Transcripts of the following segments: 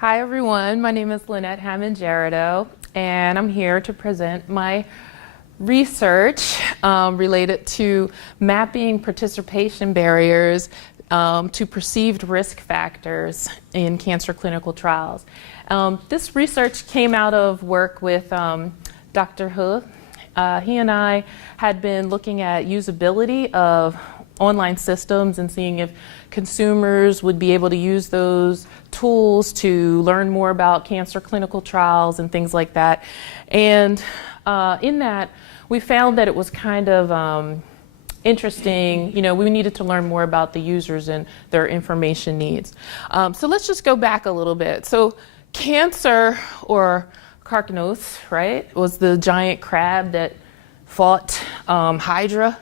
Hi everyone, my name is Lynette Hammond Gerida, and I'm here to present my research related to mapping participation barriers to perceived risk factors in cancer clinical trials. This research came out of work with Dr. He. He and I had been looking at usability of online systems and seeing if consumers would be able to use those tools to learn more about cancer clinical trials and things like that. And in that, we found that it was kind of interesting. You know, we needed to learn more about the users and their information needs. So let's just go back a little bit. So cancer, or carcinos, right, was the giant crab that fought Hydra,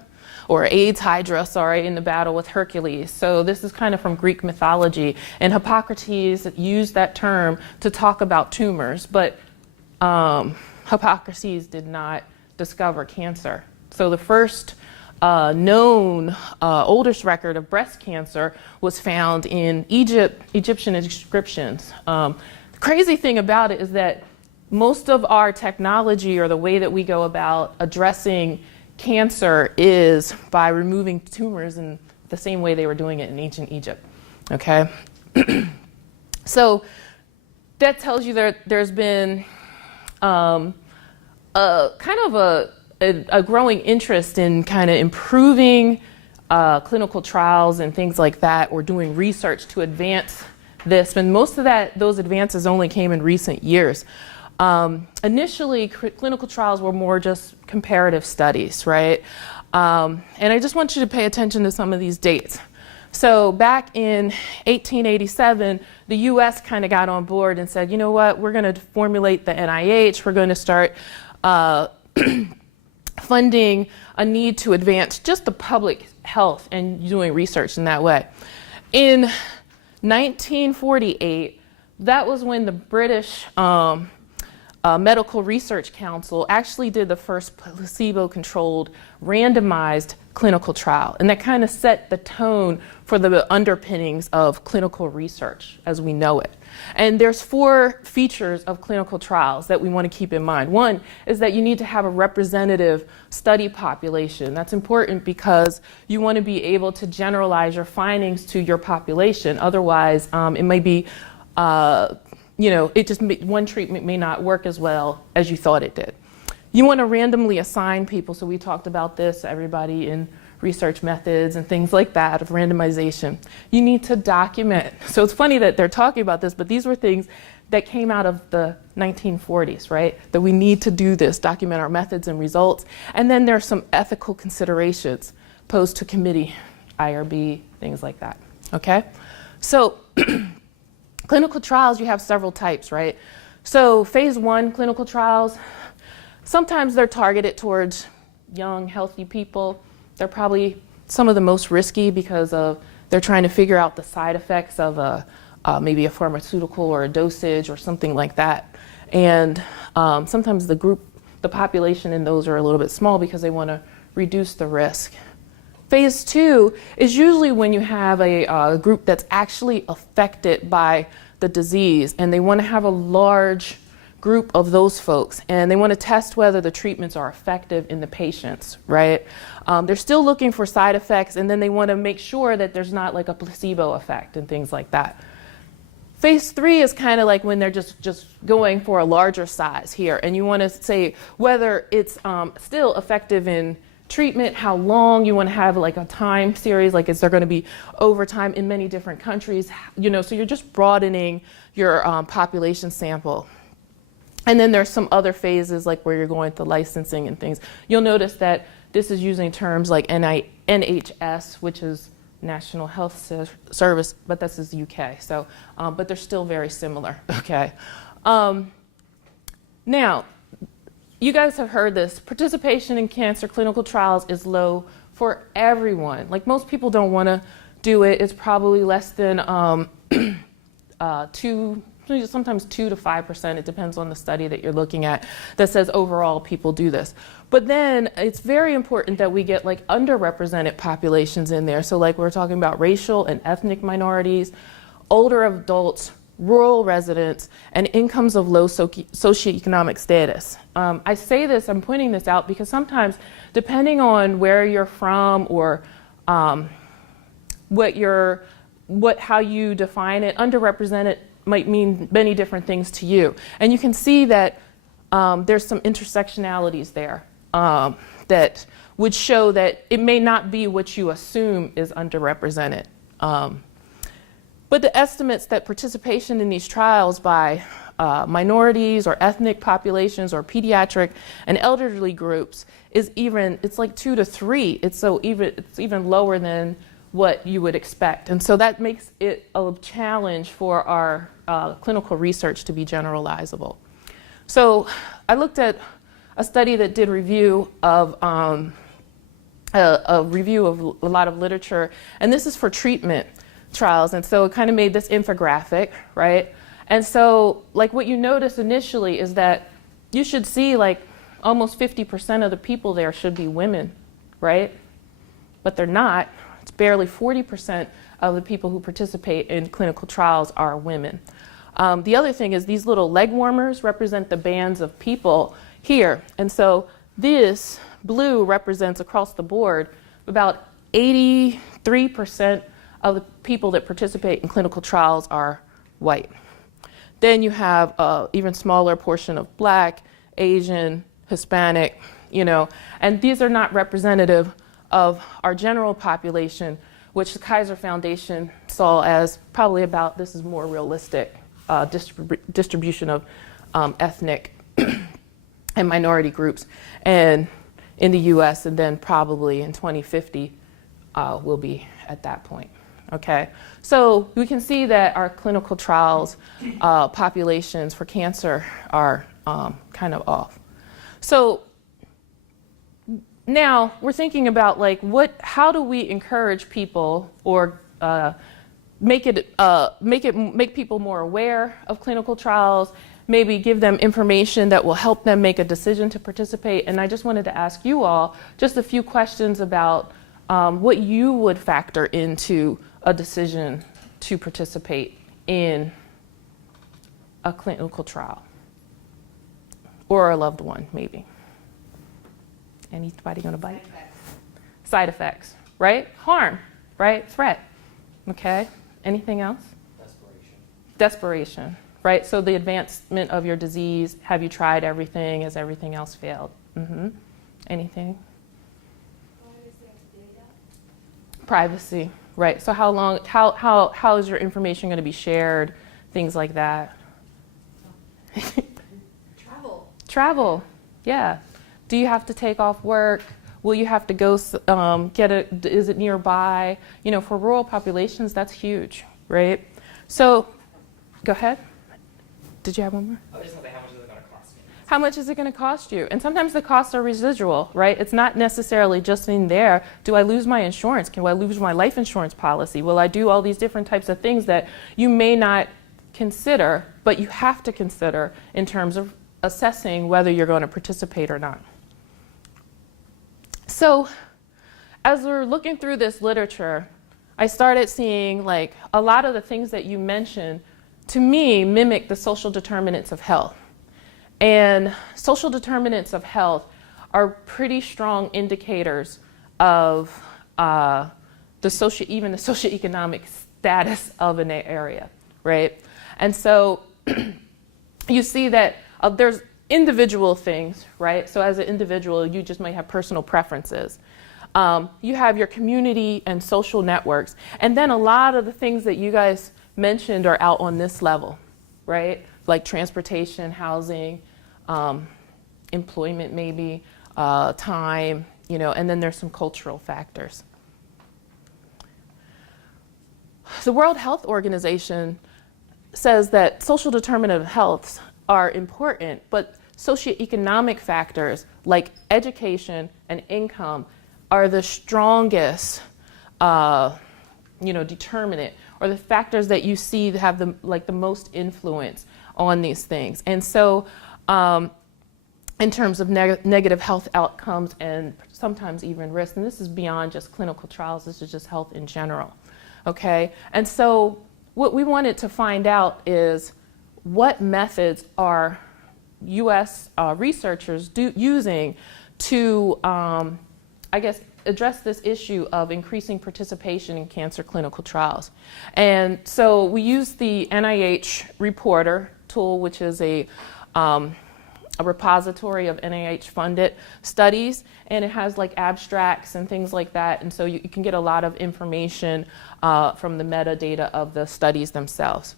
or AIDS Hydra, sorry, in the battle with Hercules. So this is kind of from Greek mythology. And Hippocrates used that term to talk about tumors, but Hippocrates did not discover cancer. So the first known oldest record of breast cancer was found in Egyptian inscriptions. The crazy thing about it is that most of our technology, or the way that we go about addressing cancer, is by removing tumors in the same way they were doing it in ancient Egypt. Okay? So that tells you that there's been kind of a growing interest in kind of improving clinical trials and things like that, or doing research to advance this. And most of those advances only came in recent years. Initially, clinical trials were more just comparative studies, right? And I just want you to pay attention to some of these dates. So back in 1887, the US kind of got on board and said, you know what, we're going to formulate the NIH, we're going to start funding a need to advance just the public health and doing research in that way. In 1948, that was when the British Medical Research Council actually did the first placebo-controlled randomized clinical trial. And that kind of set the tone for the underpinnings of clinical research as we know it. And there's 4 features of clinical trials that we want to keep in mind. One is that you need to have a representative study population. That's important because you want to be able to generalize your findings to your population. Otherwise, it may be you know, one treatment may not work as well as you thought it did. You want to randomly assign people, so we talked about this, everybody in research methods and things like that of randomization. You need to document. So it's funny that they're talking about this, but these were things that came out of the 1940s, right? That we need to do this, document our methods and results. And then there are some ethical considerations posed to committee, IRB, things like that, okay? So clinical trials, you have several types, right? So phase 1 clinical trials, sometimes they're targeted towards young, healthy people. They're probably some of the most risky because they're trying to figure out the side effects of maybe a pharmaceutical or a dosage or something like that. And sometimes the population in those are a little bit small because they want to reduce the risk. Phase 2 is usually when you have a group that's actually affected by the disease, and they want to have a large group of those folks, and they want to test whether the treatments are effective in the patients, right? They're still looking for side effects, and then they want to make sure that there's not like a placebo effect and things like that. Phase 3 is kind of like when they're just going for a larger size here, and you want to say whether it's still effective in treatment, how long. You want to have like a time series, like is there going to be overtime in many different countries, you know, so you're just broadening your population sample. And then there's some other phases like where you're going to licensing and things. You'll notice that this is using terms like NHS, which is National Health Service, but this is UK. So, but they're still very similar, okay? Now, you guys have heard this. Participation in cancer clinical trials is low for everyone. Like most people don't want to do it. It's probably less than 2, sometimes 2 to 5%. It depends on the study that you're looking at that says overall people do this. But then it's very important that we get like underrepresented populations in there. So like we're talking about racial and ethnic minorities, older adults, rural residents, and incomes of low socioeconomic status. I say this, I'm pointing this out because sometimes, depending on where you're from or how you define it, underrepresented might mean many different things to you. And you can see that there's some intersectionalities there that would show that it may not be what you assume is underrepresented. But the estimates that participation in these trials by minorities or ethnic populations or pediatric and elderly groups is it's like 2 to 3. It's even lower than what you would expect. And so that makes it a challenge for our clinical research to be generalizable. So I looked at a study that did a review of a lot of literature, and this is for treatment trials, and so it kind of made this infographic, right? And so like what you notice initially is that you should see like almost 50% of the people there should be women, right? But they're not. It's barely 40% of the people who participate in clinical trials are women. The other thing is these little leg warmers represent the bands of people here. And so this blue represents across the board about 83% of the people that participate in clinical trials are white. Then you have an even smaller portion of Black, Asian, Hispanic, and these are not representative of our general population, which the Kaiser Foundation saw as probably about, this is more realistic, distribution of ethnic and minority groups and in the US, and then probably in 2050 we'll be at that point. Okay, so we can see that our clinical trials populations for cancer are kind of off. So now we're thinking about like how do we encourage people or make people more aware of clinical trials, maybe give them information that will help them make a decision to participate. And I just wanted to ask you all just a few questions about what you would factor into a decision to participate in a clinical trial or a loved one, maybe. Anybody gonna bite? Side effects, right? Harm, right? Threat, okay? Anything else? Desperation, right? So the advancement of your disease, have you tried everything? Has everything else failed? Anything? Privacy, right? So how is your information going to be shared? Things like that. Travel, yeah. Do you have to take off work? Will you have to go is it nearby? For rural populations, that's huge, right? So, go ahead. Did you have one more? I was just going to say, how much is it going to cost me? How much is it going to cost you? And sometimes the costs are residual, right? It's not necessarily just in there. Do I lose my insurance? Can I lose my life insurance policy? Will I do all these different types of things that you may not consider, but you have to consider in terms of assessing whether you're going to participate or not. So as we're looking through this literature, I started seeing like a lot of the things that you mentioned to me mimic the social determinants of health. And social determinants of health are pretty strong indicators of even the socioeconomic status of an area, right? And so you see that there's individual things, right? So as an individual, you just might have personal preferences. You have your community and social networks. And then a lot of the things that you guys mentioned are out on this level, right? Like transportation, housing, employment maybe, time, and then there's some cultural factors. The World Health Organization says that social determinant of health are important, but socioeconomic factors like education and income are the strongest determinant, or the factors that you see that have the most influence on these things. And so in terms of negative health outcomes and sometimes even risk, and this is beyond just clinical trials, this is just health in general, okay? And so what we wanted to find out is what methods are U.S. Researchers using to, I guess, address this issue of increasing participation in cancer clinical trials. And so we used the NIH Reporter tool, which is a repository of NIH-funded studies, and it has like abstracts and things like that, and so you can get a lot of information from the metadata of the studies themselves.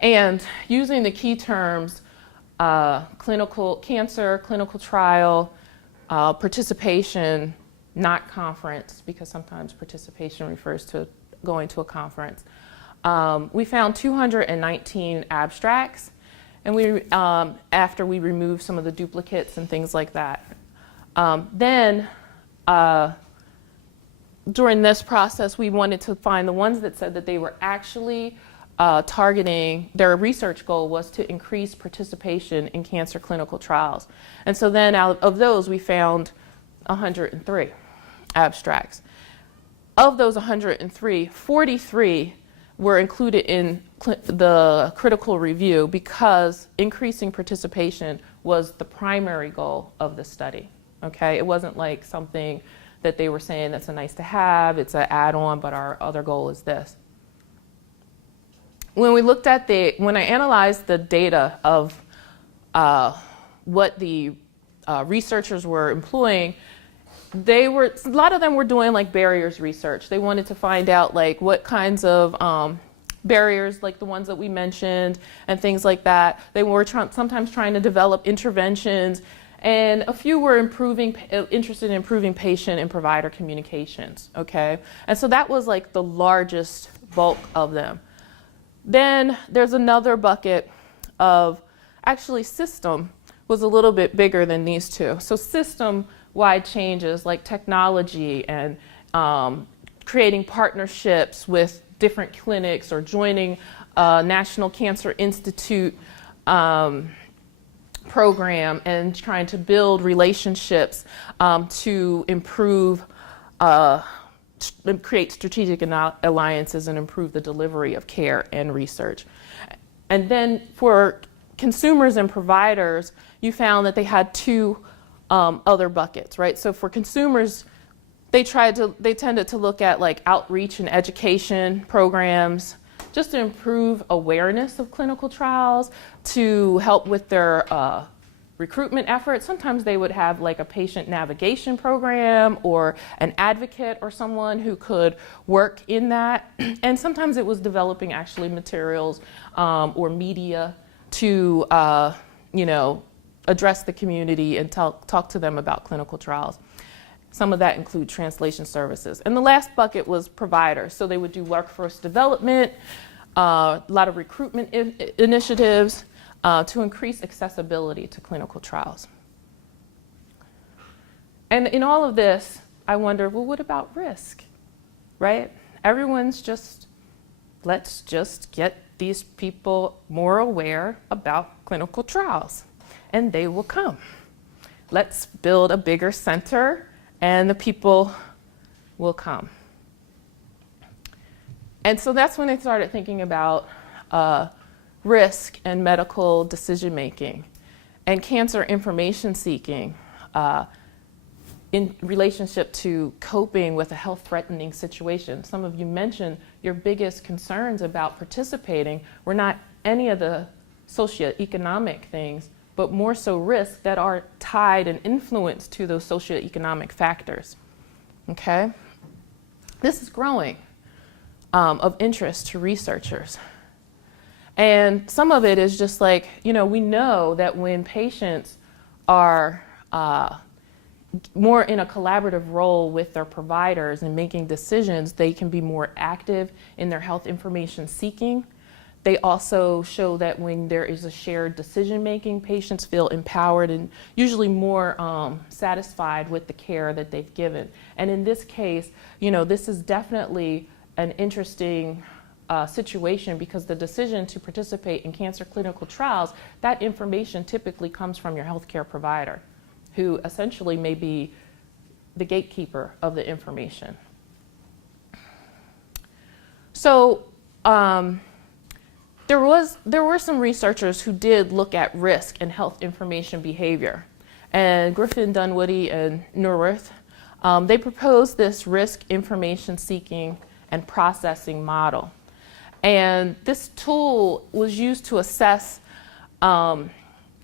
And using the key terms, clinical cancer, clinical trial, participation, not conference, because sometimes participation refers to going to a conference. We found 219 abstracts, and we, after we removed some of the duplicates and things like that. Then, during this process, we wanted to find the ones that said that they were actually targeting, their research goal was to increase participation in cancer clinical trials. And so then out of those, we found 103 abstracts. Of those 103, 43 were included in the critical review because increasing participation was the primary goal of the study, okay? It wasn't like something that they were saying that's a nice to have, it's an add-on, but our other goal is this. When we looked at when I analyzed the data of what the researchers were employing, a lot of them were doing like barriers research. They wanted to find out like what kinds of barriers, like the ones that we mentioned and things like that. They were sometimes trying to develop interventions, and a few were interested in improving patient and provider communications, okay? And so that was like the largest bulk of them. Then there's another bucket of, actually system was a little bit bigger than these two. So system-wide changes like technology and creating partnerships with different clinics or joining National Cancer Institute program and trying to build relationships to improve create strategic alliances and improve the delivery of care and research. And then for consumers and providers, you found that they had two other buckets, right? So for consumers, they tended to look at like outreach and education programs just to improve awareness of clinical trials, to help with their recruitment efforts. Sometimes they would have like a patient navigation program or an advocate or someone who could work in that. And sometimes it was developing actually materials or media to address the community and talk to them about clinical trials. Some of that include translation services. And the last bucket was providers. So they would do workforce development, a lot of recruitment initiatives, to increase accessibility to clinical trials. And in all of this, I wonder, well, what about risk, right? Everyone's just, let's just get these people more aware about clinical trials, and they will come. Let's build a bigger center, and the people will come. And so that's when I started thinking about risk and medical decision-making and cancer information seeking in relationship to coping with a health-threatening situation. Some of you mentioned your biggest concerns about participating were not any of the socioeconomic things, but more so risks that are tied and influenced to those socioeconomic factors, okay? This is growing of interest to researchers. And some of it is just like, we know that when patients are more in a collaborative role with their providers and making decisions, they can be more active in their health information seeking. They also show that when there is a shared decision-making, patients feel empowered and usually more satisfied with the care that they've given. And in this case, this is definitely an interesting situation because the decision to participate in cancer clinical trials, that information typically comes from your healthcare provider, who essentially may be the gatekeeper of the information. So there were some researchers who did look at risk and health information behavior. And Griffin, Dunwoody, and Neuwirth, they proposed this risk information seeking and processing model. And this tool was used to assess, in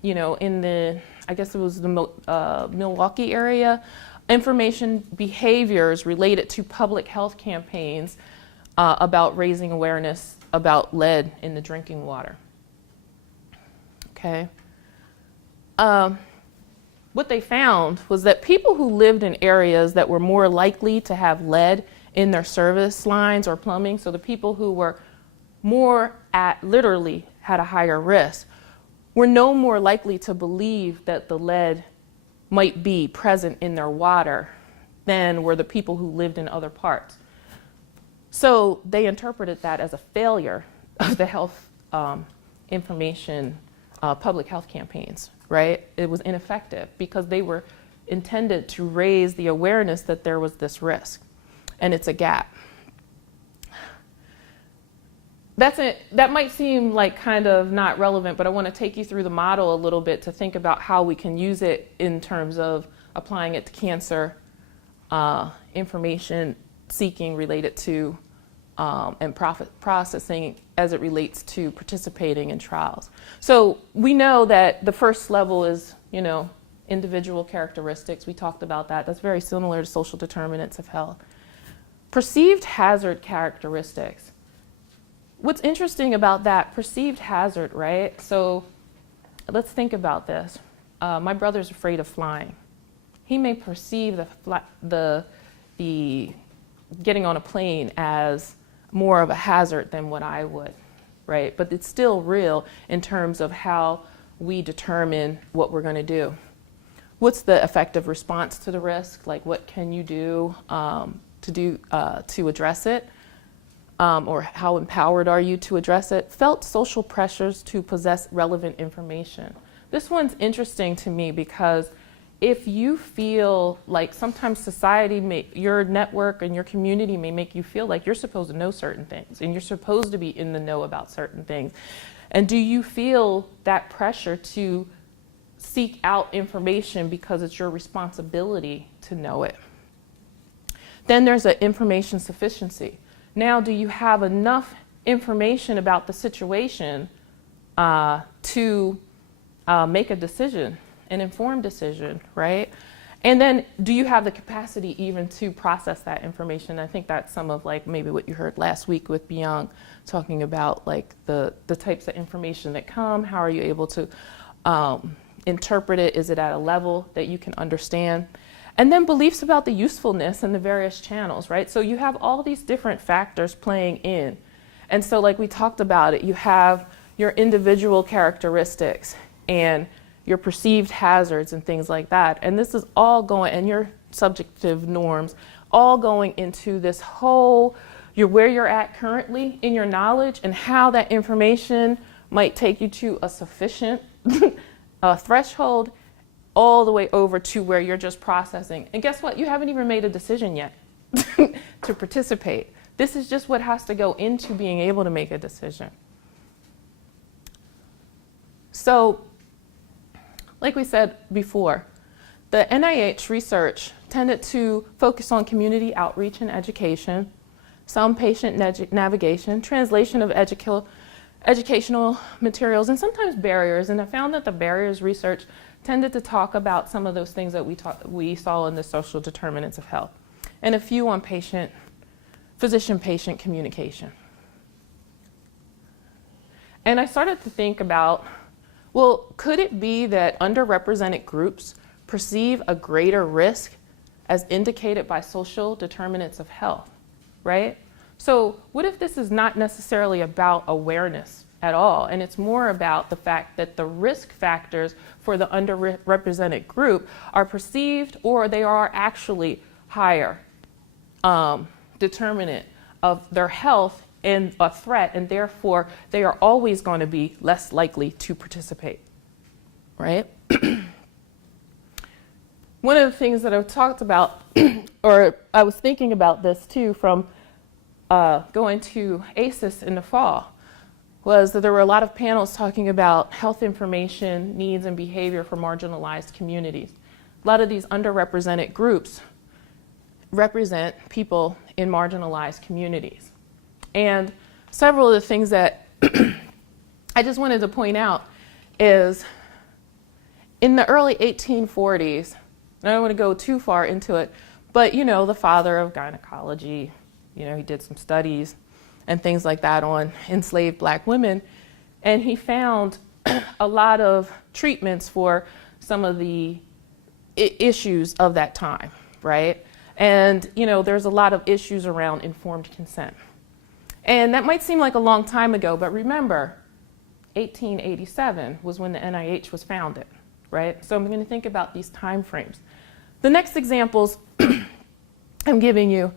the, I guess it was the Milwaukee area, information behaviors related to public health campaigns about raising awareness about lead in the drinking water. Okay. What they found was that people who lived in areas that were more likely to have lead in their service lines or plumbing, so the people who were literally had a higher risk, were no more likely to believe that the lead might be present in their water than were the people who lived in other parts. So they interpreted that as a failure of the health information, public health campaigns, right? It was ineffective because they were intended to raise the awareness that there was this risk, and it's a gap. That might seem like kind of not relevant, but I want to take you through the model a little bit to think about how we can use it in terms of applying it to cancer information seeking related to and processing as it relates to participating in trials. So we know that the first level is, individual characteristics. We talked about that. That's very similar to social determinants of health. Perceived hazard characteristics. What's interesting about that perceived hazard, right? So let's think about this. My brother's afraid of flying. He may perceive the getting on a plane as more of a hazard than what I would, right? But it's still real in terms of how we determine what we're going to do. What's the effective response to the risk? Like, what can you do to address it? Or how empowered are you to address it? Felt social pressures to possess relevant information. This one's interesting to me because if you feel like sometimes society, your network and your community may make you feel like you're supposed to know certain things and you're supposed to be in the know about certain things. And do you feel that pressure to seek out information because it's your responsibility to know it? Then there's an information sufficiency. Now, do you have enough information about the situation to make a decision, an informed decision, right? And then do you have the capacity even to process that information? I think that's some of maybe what you heard last week with Byung talking about the types of information that come. How are you able to interpret it? Is it at a level that you can understand? And then beliefs about the usefulness and the various channels, right? So you have all these different factors playing in. And so we talked about it, you have your individual characteristics and your perceived hazards and things like that. And this is all going, and your subjective norms, all going into this whole, where you're at currently in your knowledge and how that information might take you to a sufficient threshold all the way over to where you're just processing. And guess what? You haven't even made a decision yet to participate. This is just what has to go into being able to make a decision. So, like we said before, the NIH research tended to focus on community outreach and education, some patient navigation, translation of educational materials, and sometimes barriers. And I found that the barriers research tended to talk about some of those things that we saw in the social determinants of health, and a few on physician-patient communication. And I started to think about, well, could it be that underrepresented groups perceive a greater risk as indicated by social determinants of health, right? So what if this is not necessarily about awareness at all, and it's more about the fact that the risk factors for the underrepresented group are perceived, or they are actually higher determinant of their health and a threat, and therefore they are always going to be less likely to participate, right? One of the things that I've talked about, or I was thinking about this too from going to ACES in the fall was that there were a lot of panels talking about health information, needs, and behavior for marginalized communities. A lot of these underrepresented groups represent people in marginalized communities. And several of the things that I just wanted to point out is in the early 1840s, and I don't want to go too far into it, but you know, the father of gynecology, you know, he did some studies and things like that on enslaved black women, and he found a lot of treatments for some of the issues of that time, right? And you know, there's a lot of issues around informed consent. And that might seem like a long time ago, but remember, 1887 was when the NIH was founded, right? So I'm going to think about these time frames. The next examples I'm giving you,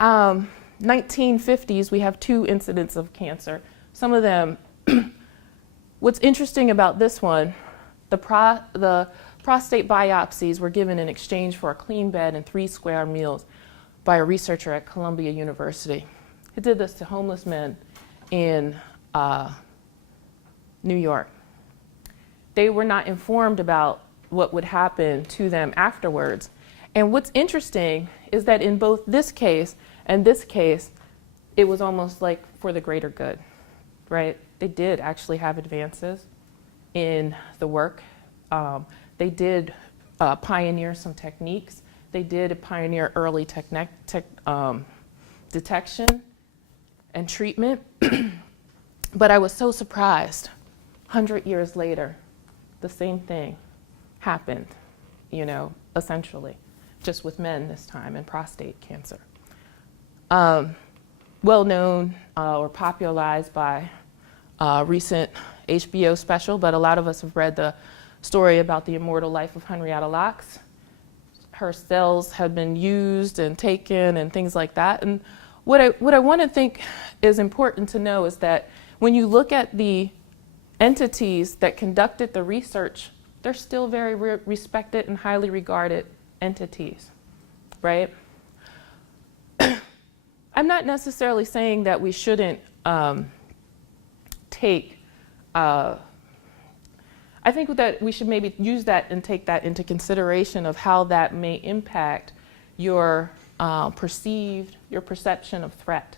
1950s, we have 2 incidents of cancer. Some of them, what's interesting about this one, the prostate biopsies were given in exchange for a clean bed and 3 square meals by a researcher at Columbia University. He did this to homeless men in New York. They were not informed about what would happen to them afterwards. And what's interesting is that in both this case and this case, it was almost like for the greater good, right? They did actually have advances in the work. They did pioneer some techniques. They did pioneer early detection and treatment. But I was so surprised, 100 years later, the same thing happened, you know, essentially, just with men this time and prostate cancer. Well known or popularized by a recent HBO special, but a lot of us have read the story about the immortal life of Henrietta Lacks. Her cells had been used and taken and things like that. And what I want to think is important to know is that when you look at the entities that conducted the research, they're still very respected and highly regarded entities, right? I'm not necessarily saying that we shouldn't take, I think that we should maybe use that and take that into consideration of how that may impact your perception of threat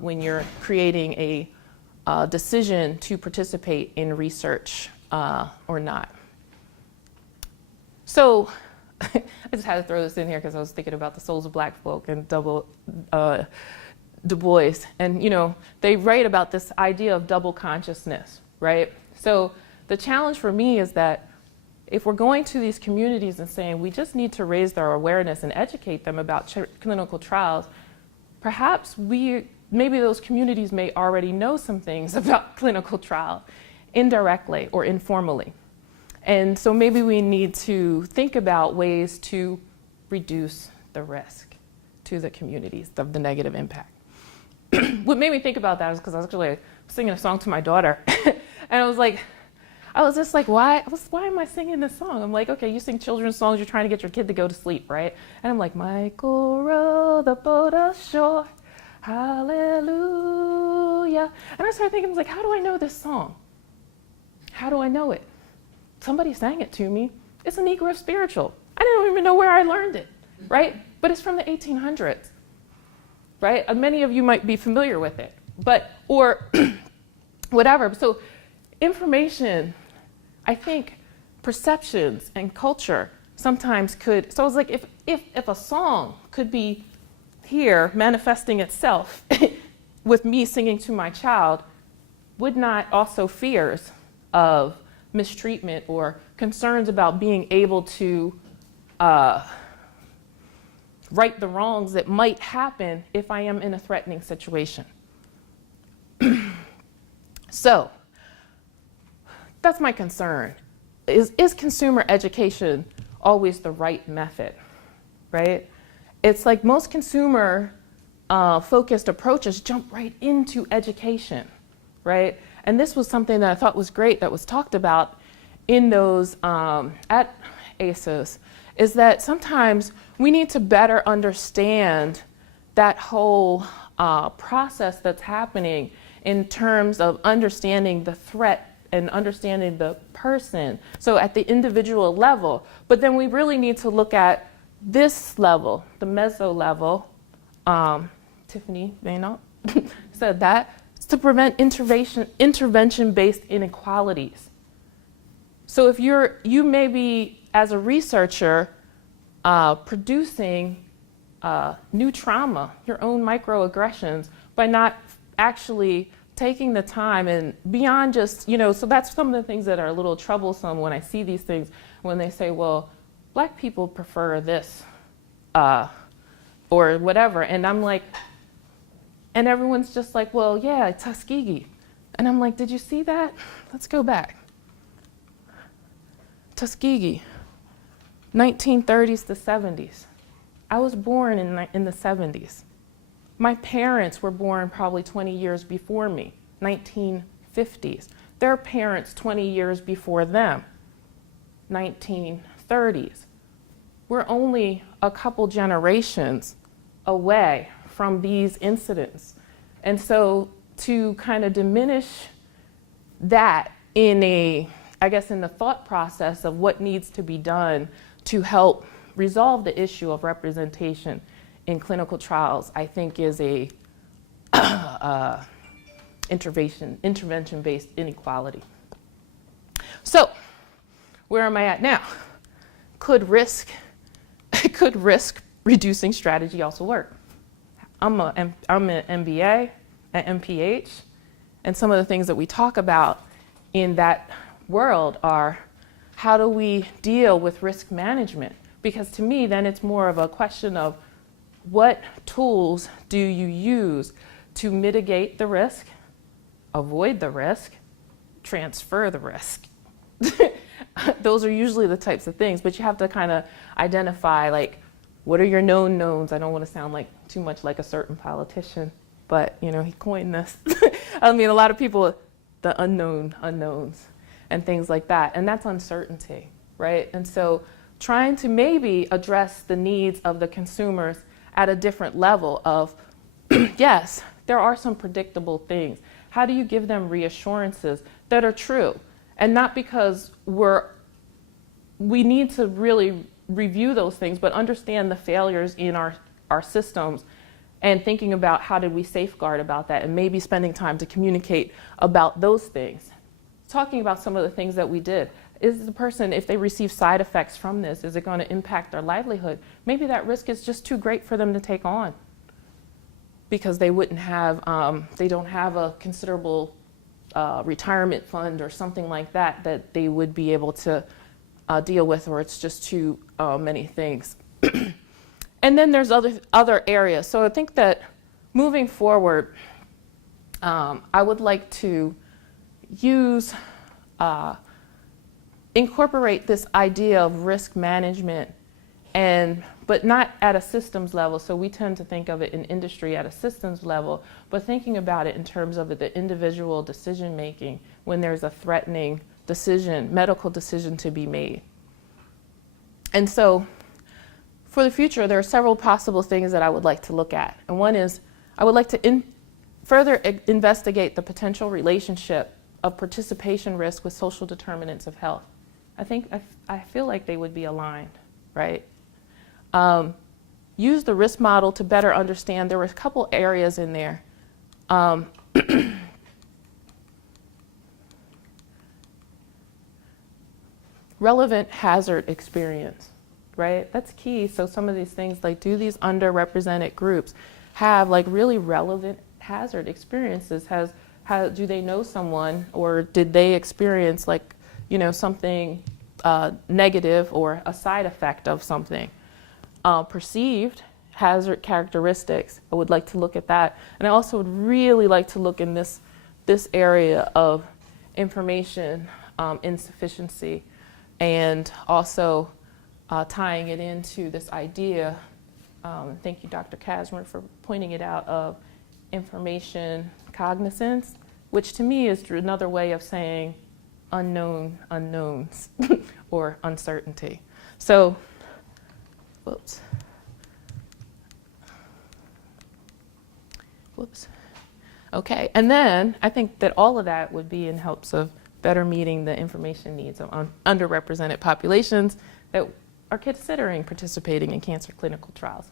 when you're creating a decision to participate in research or not. So I just had to throw this in here because I was thinking about the souls of black folk and Du Bois. And you know, they write about this idea of double consciousness, right? So the challenge for me is that if we're going to these communities and saying we just need to raise their awareness and educate them about clinical trials, perhaps maybe those communities may already know some things about clinical trials indirectly or informally. And so maybe we need to think about ways to reduce the risk to the communities of the negative impact. What made me think about that is because I was actually singing a song to my daughter. And I was just like, why am I singing this song? I'm like, okay, you sing children's songs, you're trying to get your kid to go to sleep, right? And I'm like, Michael row the boat ashore, hallelujah. And I started thinking, I was like, how do I know this song? How do I know it? Somebody sang it to me. It's a Negro spiritual. I didn't even know where I learned it, right? But it's from the 1800s, right? Many of you might be familiar with it, or whatever. So information, I think perceptions and culture sometimes could, so I was like, if a song could be here manifesting itself with me singing to my child, would not also fears of mistreatment or concerns about being able to right the wrongs that might happen if I am in a threatening situation? So that's my concern. Is consumer education always the right method, right? It's like most consumer focused approaches jump right into education, right? And this was something that I thought was great that was talked about in those at ACES, is that sometimes we need to better understand that whole process that's happening in terms of understanding the threat and understanding the person. So at the individual level, but then we really need to look at this level, the meso level. Tiffany Vaynant said that, it's to prevent intervention-based inequalities. So if you may be, as a researcher, producing new trauma, your own microaggressions, by not actually taking the time and beyond just, so that's some of the things that are a little troublesome when I see these things, when they say, well, Black people prefer this, or whatever. And I'm like, and everyone's just like, well, yeah, Tuskegee. And I'm like, did you see that? Let's go back. Tuskegee, 1930s to 70s. I was born in the 70s. My parents were born probably 20 years before me, 1950s. Their parents 20 years before them, 1930s. We're only a couple generations away from these incidents. And so to kind of diminish that in the thought process of what needs to be done to help resolve the issue of representation in clinical trials, I think is a intervention-based inequality. So, where am I at now? Could risk reducing strategy also work? I'm an MBA at MPH, and some of the things that we talk about in that world are how do we deal with risk management? Because to me, then it's more of a question of what tools do you use to mitigate the risk, avoid the risk, transfer the risk. Those are usually the types of things, but you have to kind of identify, like, what are your known knowns? I don't want to sound like too much like a certain politician, but he coined this. I mean, a lot of people, the unknown unknowns and things like that, and that's uncertainty, right? And so trying to maybe address the needs of the consumers at a different level of, yes, there are some predictable things. How do you give them reassurances that are true? And not because we need to really review those things, but understand the failures in our systems and thinking about how did we safeguard about that, and maybe spending time to communicate about those things. Talking about some of the things that we did. Is the person, if they receive side effects from this, is it going to impact their livelihood? Maybe that risk is just too great for them to take on because they wouldn't have, they don't have a considerable retirement fund or something like that that they would be able to deal with, or it's just too many things. And then there's other areas. So I think that moving forward, I would like to incorporate this idea of risk management, but not at a systems level. So we tend to think of it in industry at a systems level, but thinking about it in terms of the individual decision making when there's a threatening decision, medical decision to be made. And so for the future, there are several possible things that I would like to look at. And one is I would like to further investigate the potential relationship of participation risk with social determinants of health. I feel like they would be aligned, right? Use the risk model to better understand. There were a couple areas in there. Relevant hazard experience, right? That's key. So some of these things, like, do these underrepresented groups have like really relevant hazard experiences? Do they know someone, or did they experience something negative or a side effect of something? Perceived hazard characteristics, I would like to look at that. And I also would really like to look in this area of information insufficiency, and also tying it into this idea, thank you, Dr. Kasmer, for pointing it out, of information cognizance, which to me is another way of saying unknown unknowns or uncertainty. So, whoops. Whoops. Okay, and then I think that all of that would be in hopes of better meeting the information needs of underrepresented populations that are considering participating in cancer clinical trials.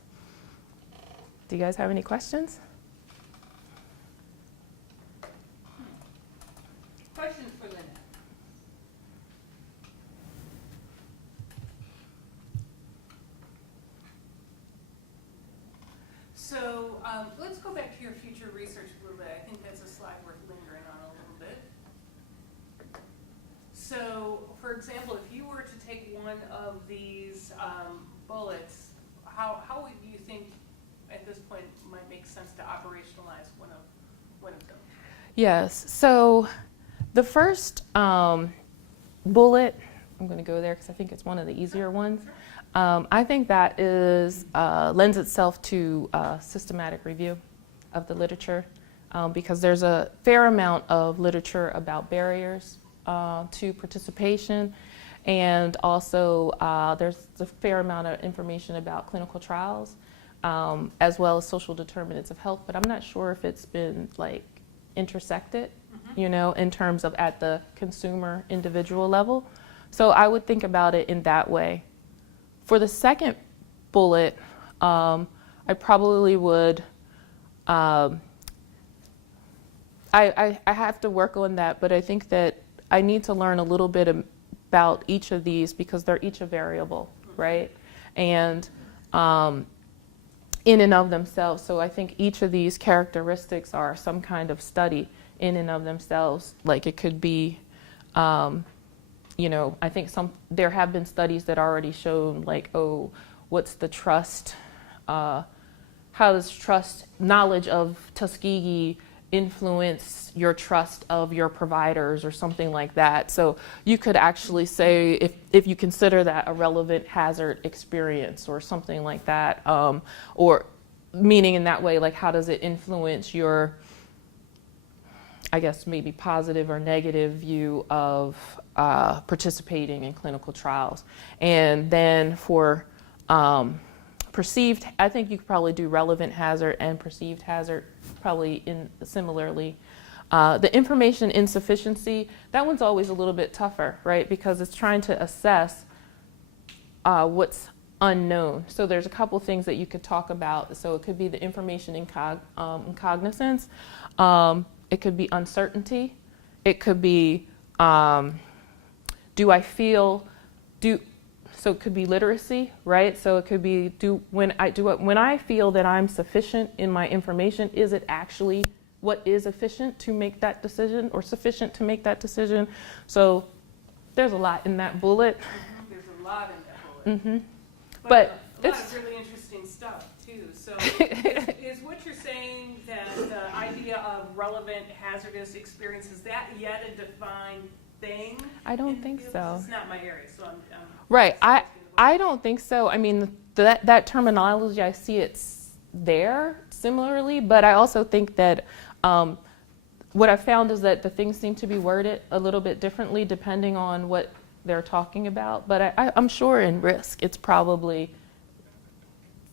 Do you guys have any questions? Questions for Lynette? So let's go back to your future research a little bit. I think that's a slide worth lingering on a little bit. So, for example, if you were to take one of these bullets, how would you think at this point might make sense to operationalize one of them? Yes, so the first bullet, I'm going to go there because I think it's one of the easier ones. I think that is lends itself to systematic review of the literature because there's a fair amount of literature about barriers to participation, and also there's a fair amount of information about clinical trials as well as social determinants of health, but I'm not sure if it's been like intersected, you know, in terms of at the consumer individual level. So I would think about it in that way. For the second bullet, I probably would, I have to work on that, but I think that I need to learn a little bit about each of these because they're each a variable, right? And in and of themselves. So I think each of these characteristics are some kind of study in and of themselves. Like it could be, you know, I think there have been studies that already shown like, oh, what's the trust, how does trust, knowledge of Tuskegee influence your trust of your providers or something like that. So you could actually say if you consider that a relevant hazard experience or something like that, or meaning in that way, like how does it influence your, I guess maybe positive or negative view of participating in clinical trials. And then for perceived, I think you could probably do relevant hazard and perceived hazard probably similarly. The information insufficiency, that one's always a little bit tougher, right? Because it's trying to assess what's unknown. So there's a couple things that you could talk about. So it could be the information in cognizance. It could be uncertainty. It could be, do I feel, so it could be literacy, right? So it could be, when I feel that I'm sufficient in my information, is it actually what is efficient to make that decision or sufficient to make that decision? So there's a lot in that bullet. Mm-hmm. There's a lot in that bullet. Mm-hmm. But a lot of really interesting stuff too. So is what you're saying that the idea of relevant hazardous experience, is that yet a defined thing? I don't think so. It's not my area, so I'm right. I don't think so. I mean, that terminology, I see it's there similarly, but I also think that what I found is that the things seem to be worded a little bit differently depending on what they're talking about. But I'm sure in risk, it's probably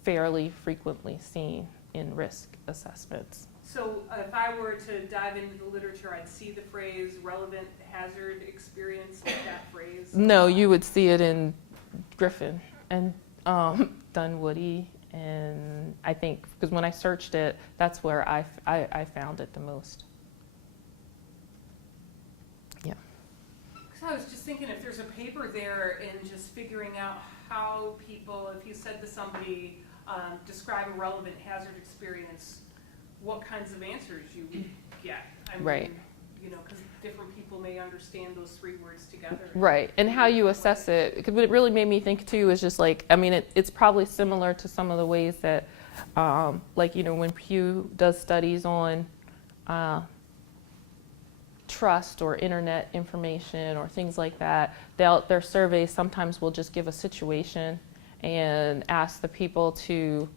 fairly frequently seen in risk assessments. So if I were to dive into the literature, I'd see the phrase relevant hazard experience, like that phrase? No, you would see it in Griffin and Dunwoody, and I think, because when I searched it, that's where I found it the most. Yeah. So I was just thinking if there's a paper there in just figuring out how people, if you said to somebody, describe a relevant hazard experience, what kinds of answers you would get. I mean, right. You know, because different people may understand those three words together. Right, and how you assess it, because what it really made me think too is just like, I mean, it's probably similar to some of the ways that, like, you know, when Pew does studies on trust or internet information or things like that, their surveys sometimes will just give a situation and ask the people to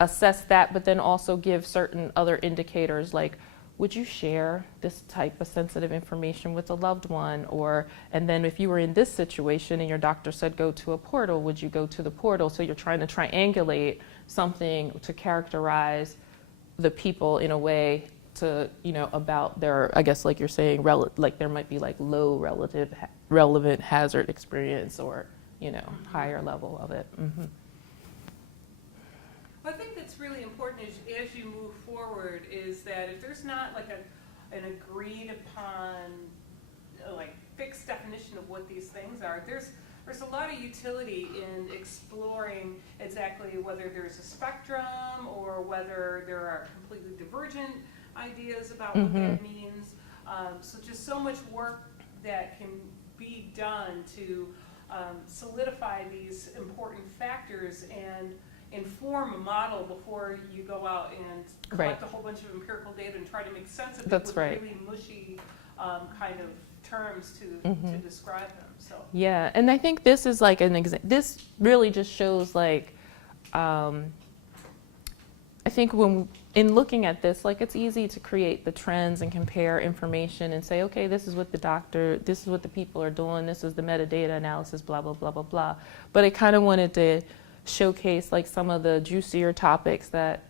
assess that, but then also give certain other indicators like, would you share this type of sensitive information with a loved one? Or, and then if you were in this situation and your doctor said go to a portal, would you go to the portal? So you're trying to triangulate something to characterize the people in a way to, about their, I guess like you're saying, like there might be like low relevant hazard experience or, higher level of it. Mm-hmm. I think that's really important as you move forward is that if there's not like an agreed upon like fixed definition of what these things are, there's a lot of utility in exploring exactly whether there's a spectrum or whether there are completely divergent ideas about what that means. So just so much work that can be done to solidify these important factors and inform a model before you go out and collect a whole bunch of empirical data and try to make sense of it with really mushy kind of terms to describe them. So yeah, and I think this is like this really just shows like I think when in looking at this, like it's easy to create the trends and compare information and say, okay, this is what this is what the people are doing, this is the metadata analysis, blah, blah, blah, blah, blah. But I kind of wanted to showcase like some of the juicier topics that,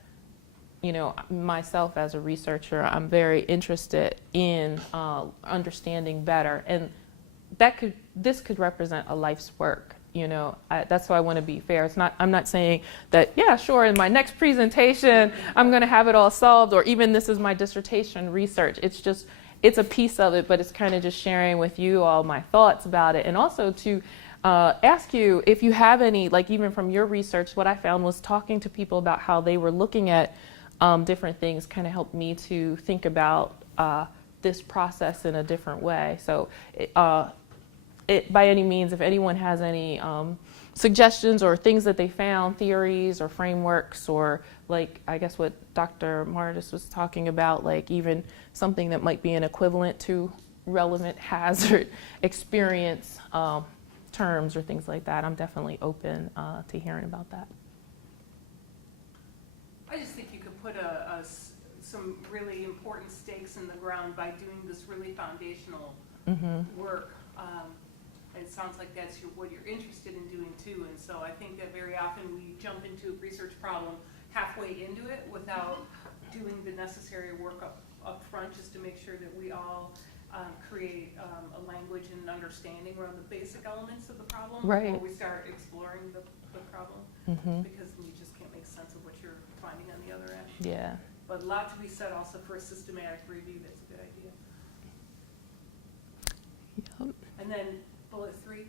myself as a researcher, I'm very interested in understanding better. And this could represent a life's work. That's why I want to be fair. I'm not saying that, yeah, sure, in my next presentation, I'm going to have it all solved, or even this is my dissertation research. It's a piece of it, but it's kind of just sharing with you all my thoughts about it. And also to ask you if you have any, like even from your research, what I found was talking to people about how they were looking at different things kind of helped me to think about this process in a different way. So by any means, if anyone has any suggestions or things that they found, theories or frameworks, or like I guess what Dr. Martis was talking about, like even something that might be an equivalent to relevant hazard experience terms or things like that, I'm definitely open to hearing about that. I just think you could put some really important stakes in the ground by doing this really foundational work. It sounds like that's what you're interested in doing too, and so I think that very often we jump into a research problem halfway into it without doing the necessary work up front just to make sure that we all create a language and an understanding around the basic elements of the problem before we start exploring the problem, because you just can't make sense of what you're finding on the other end. Yeah. But a lot to be said also for a systematic review. That's a good idea. Yep. And then bullet 3.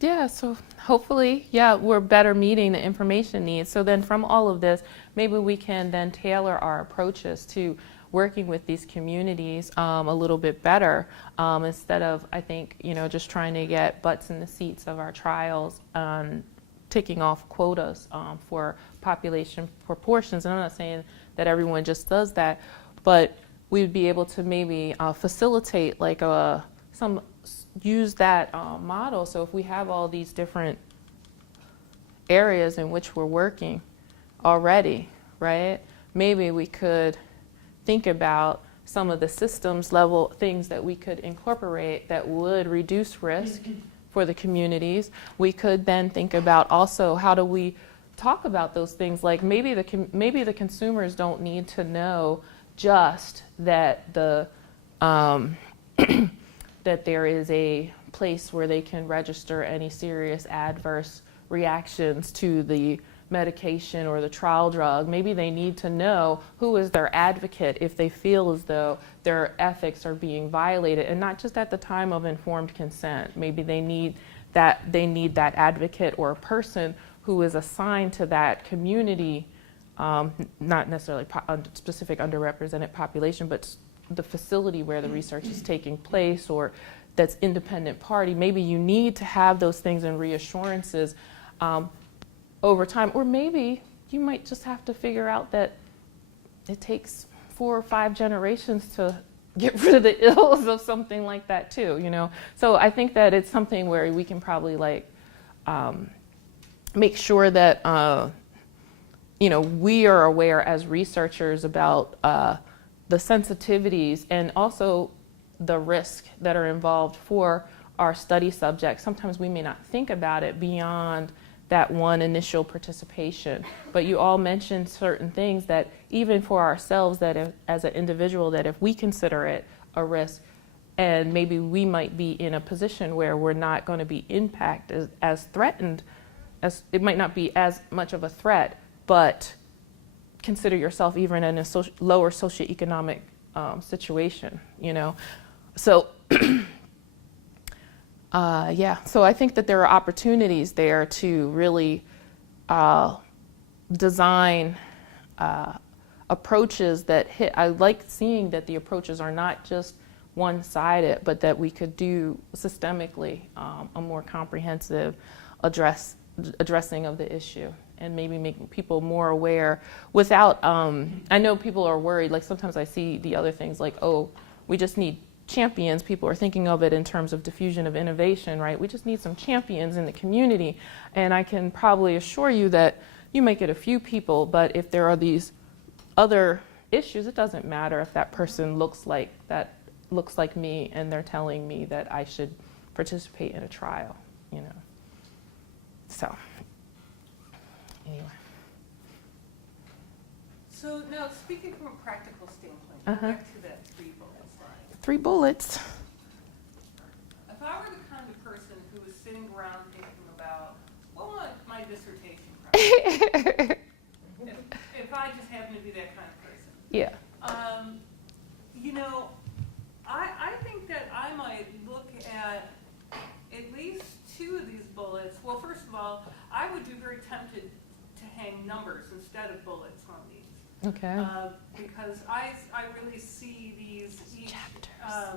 Yeah, so hopefully, we're better meeting the information needs. So then from all of this, maybe we can then tailor our approaches to working with these communities a little bit better, instead of, I think, just trying to get butts in the seats of our trials, ticking off quotas for population proportions. And I'm not saying that everyone just does that, but we'd be able to maybe facilitate like use that model. So if we have all these different areas in which we're working already, right? Maybe we could think about some of the systems level things that we could incorporate that would reduce risk for the communities. We could then think about also how do we talk about those things, like maybe the consumers don't need to know just that that there is a place where they can register any serious adverse reactions to the medication or the trial drug. Maybe they need to know who is their advocate if they feel as though their ethics are being violated, and not just at the time of informed consent. Maybe they need that advocate or a person who is assigned to that community, not necessarily specific underrepresented population, but the facility where the research is taking place, or that's independent party. Maybe you need to have those things and reassurances over time, or maybe you might just have to figure out that it takes 4 or 5 generations to get rid of the ills of something like that too, So I think that it's something where we can probably like make sure that we are aware as researchers about the sensitivities and also the risk that are involved for our study subjects. Sometimes we may not think about it beyond that one initial participation, but you all mentioned certain things that even for ourselves, that if, as an individual, that if we consider it a risk, and maybe we might be in a position where we're not going to be impacted as threatened, as it might not be as much of a threat, but consider yourself even in a lower socioeconomic situation, you know. So, yeah, so I think that there are opportunities there to really design approaches that hit. I like seeing that the approaches are not just one-sided, but that we could do systemically a more comprehensive addressing of the issue, and maybe making people more aware without, I know people are worried, like sometimes I see the other things like, oh, we just need champions. People are thinking of it in terms of diffusion of innovation, right? We just need some champions in the community. And I can probably assure you that you might get a few people, but if there are these other issues, it doesn't matter if that person looks like me and they're telling me that I should participate in a trial, you know. So, anyway. So now, speaking from a practical standpoint, back to that 3 bullet slide. 3 bullets. If I were the kind of person who was sitting around thinking about, what was my dissertation project? if I just happen to be that kind of person. Yeah. You know, I think that I might look at least 2 of these bullets. Well, first of all, I would be very tempted to hang numbers instead of bullets on these. Okay. Because I really see these each as,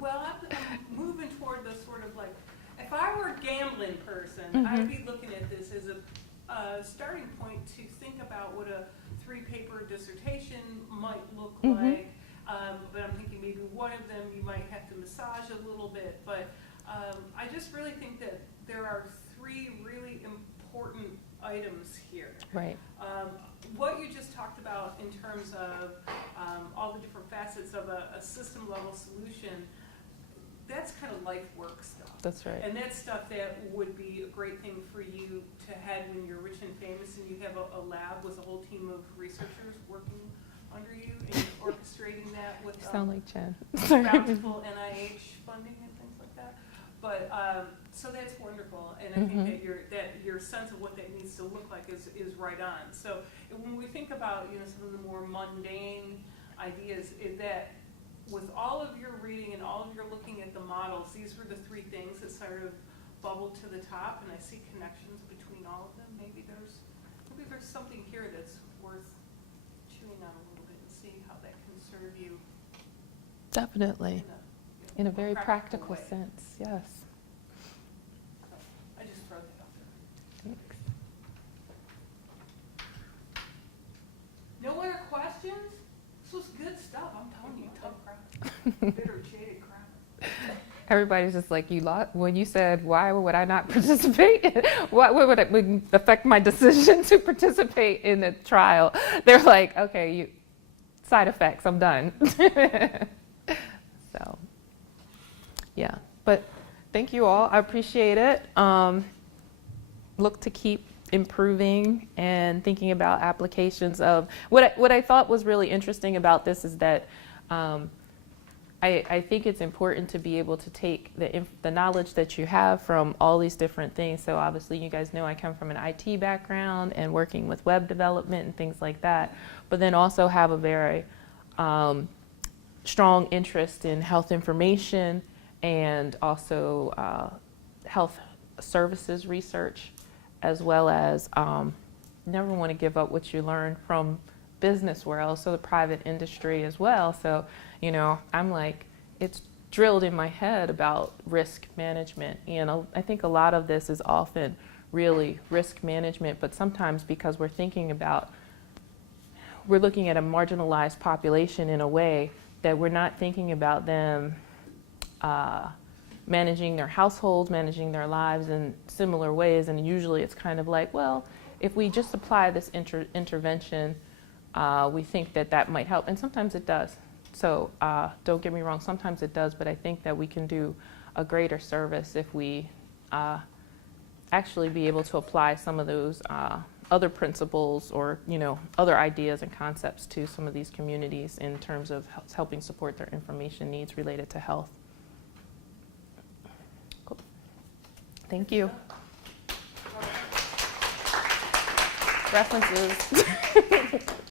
I'm moving toward the sort of like, if I were a gambling person, I'd be looking at this as a starting point to think about what a 3-paper dissertation might look like. But I'm thinking maybe one of them you might have to massage a little bit. But I just really think that there are 3 really important items here. Right. What you just talked about in terms of all the different facets of a system level solution, that's kind of life work stuff. That's right. And that's stuff that would be a great thing for you to have when you're rich and famous and you have a lab with a whole team of researchers working under you and you're orchestrating that with You sound like Jen. bountiful NIH funding and things like that. But so that's wonderful, and I think that your sense of what that needs to look like is right on. So when we think about some of the more mundane ideas, that with all of your reading and all of your looking at the models, these were the 3 things that sort of bubbled to the top, and I see connections between all of them. Maybe there's something here that's worth chewing on a little bit and seeing how that can serve you. Definitely. In a very practical way. sense, yes. So I just throw that out there. Thanks. No other questions? This was good stuff. I'm telling you, tough crowd. Bitter, jaded crowd. Everybody's just like, when you said, why would I not participate? What would it would affect my decision to participate in the trial? They're like, okay, side effects, I'm done. So, yeah, but thank you all. I appreciate it. Look to keep improving and thinking about applications of what I thought was really interesting about this is that I think it's important to be able to take the knowledge that you have from all these different things. So obviously you guys know I come from an IT background and working with web development and things like that, but then also have a very strong interest in health information and also health services research, as well as never want to give up what you learn from business world, so the private industry as well. So, I'm like, it's drilled in my head about risk management. And I think a lot of this is often really risk management, but sometimes because we're looking at a marginalized population in a way that we're not thinking about them managing their households, managing their lives in similar ways. And usually it's kind of like, well, if we just apply this intervention, we think that might help. And sometimes it does. So don't get me wrong, sometimes it does, but I think that we can do a greater service if we actually be able to apply some of those other principles or, other ideas and concepts to some of these communities in terms of helping support their information needs related to health. Cool. Thank you. References.